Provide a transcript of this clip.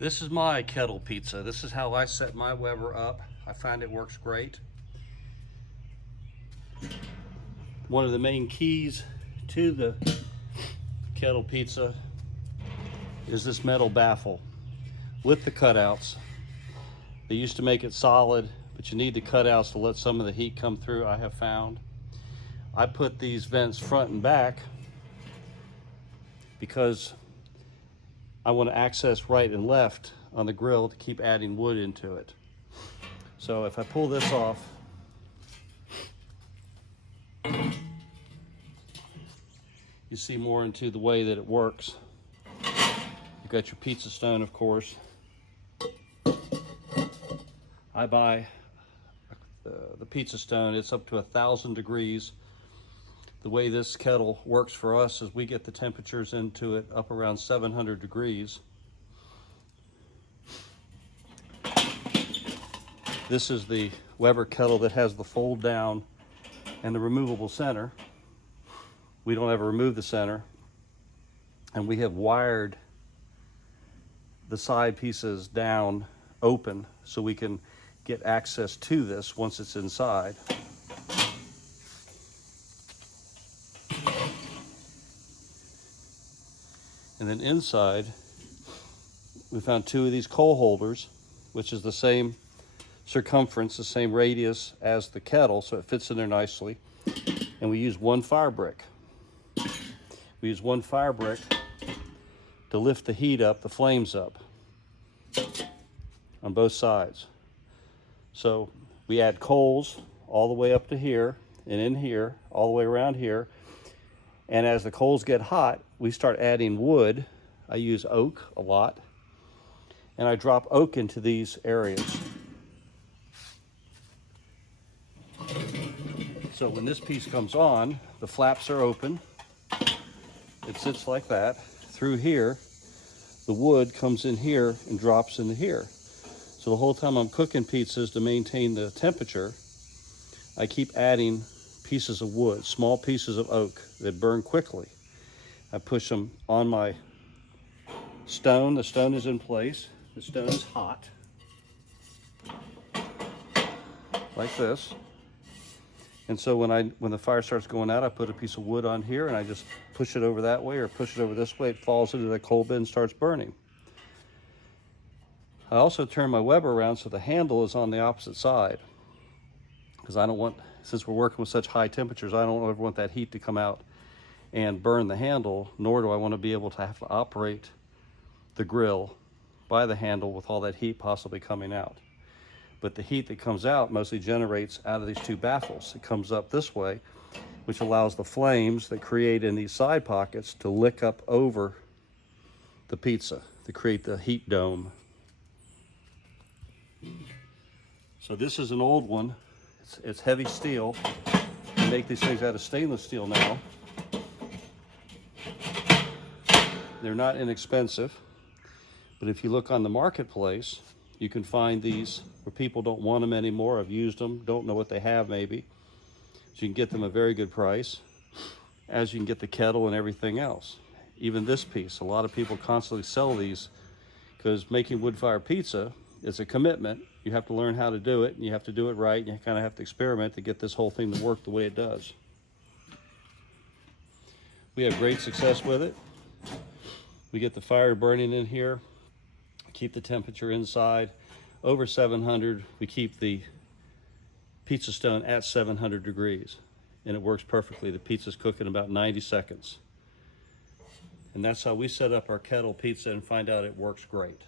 This is my kettle pizza. This is how I set my Weber up. I find it works great. One of the main keys to the kettle pizza is this metal baffle with the cutouts. They used to make it solid, but you need the cutouts to let some of the heat come through, I have found. I put these vents front and back because I want to access right and left on the grill to keep adding wood into it. So if I pull this off, you see more into the way that it works. You've got your pizza stone, of course. I buy the pizza stone. It's up to 1,000 degrees. The way this kettle works for us is we get the temperatures into it up around 700 degrees. This is the Weber kettle that has the fold down and the removable center. We don't ever remove the center. And we have wired the side pieces down open so we can get access to this once it's inside. And then inside, we found 2 of these coal holders, which is the same circumference, the same radius as the kettle, so it fits in there nicely. And we use 1 fire brick. We use 1 fire brick to lift the heat up, the flames up on both sides. So we add coals all the way up to here and in here, all the way around here. And as the coals get hot, we start adding wood. I use oak a lot. And I drop oak into these areas. So when this piece comes on, the flaps are open. It sits like that. Through here, the wood comes in here and drops into here. So the whole time I'm cooking pizzas to maintain the temperature, I keep adding pieces of wood, small pieces of oak that burn quickly. I push them on my stone. The stone is in place. The stone is hot, like this. And so when the fire starts going out, I put a piece of wood on here and I just push it over that way or push it over this way. It falls into the coal bin and starts burning. I also turn my Weber around so the handle is on the opposite side, because I don't want, since we're working with such high temperatures, I don't ever want that heat to come out and burn the handle, nor do I want to be able to have to operate the grill by the handle with all that heat possibly coming out. But the heat that comes out mostly generates out of these 2 baffles. It comes up this way, which allows the flames that create in these side pockets to lick up over the pizza to create the heat dome. So this is an old one. It's heavy steel. We make these things out of stainless steel now. They're not inexpensive, but if you look on the marketplace, you can find these where people don't want them anymore, have used them, don't know what they have maybe. So you can get them a very good price, as you can get the kettle and everything else. Even this piece, a lot of people constantly sell these because making wood-fired pizza is a commitment. You have to learn how to do it, and you have to do it right, and you kind of have to experiment to get this whole thing to work the way it does. We have great success with it. We get the fire burning in here, keep the temperature inside. Over 700, we keep the pizza stone at 700 degrees, and it works perfectly. The pizza's cooking in about 90 seconds. And that's how we set up our kettle pizza and find out it works great.